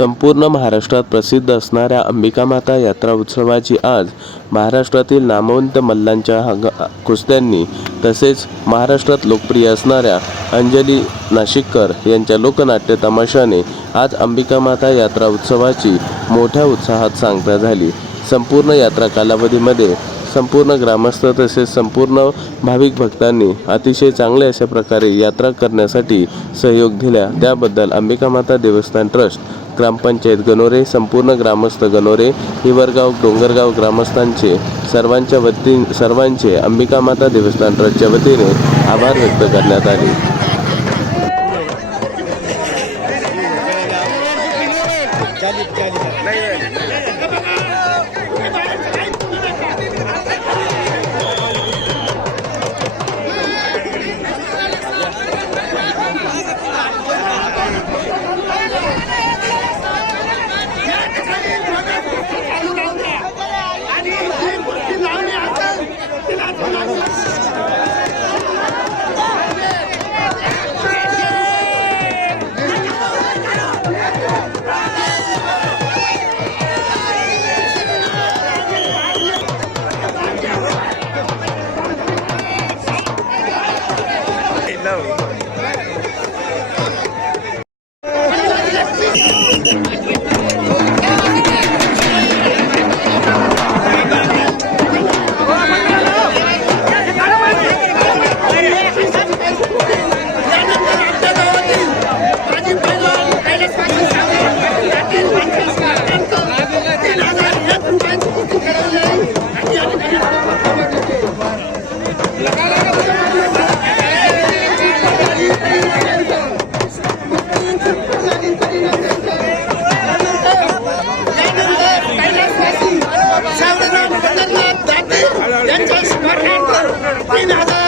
संपूर्ण महाराष्ट्रात प्रसिद्ध असणाऱ्या अंबिका माता यात्रा उत्सवाची आज महाराष्ट्रातील नामवंत मल्लांच्या हंग कुस्त्यांनी तसेच महाराष्ट्रात लोकप्रिय असणाऱ्या अंजली नाशिककर यांच्या लोकनाट्य तमाशाने आज अंबिका माता यात्रा उत्सवाची मोठ्या उत्साहात सांगता झाली. संपूर्ण यात्रा कालावधीमध्ये संपूर्ण ग्रामस्थ तसेच संपूर्ण भाविक भक्तांनी अतिशय चांगले अशा प्रकारे यात्रा करण्यासाठी सहयोग दिला. त्याबद्दल अंबिकामाता देवस्थान ट्रस्ट ग्रामपंचायत गणोरे संपूर्ण ग्रामस्थ गणोरे हिवरगाव डोंगरगाव ग्रामस्थांचे सर्वांच्या वती सर्वांचे अंबिकामाता देवस्थान ट्रस्टच्या वतीने आभार व्यक्त करण्यात आले. यांच्या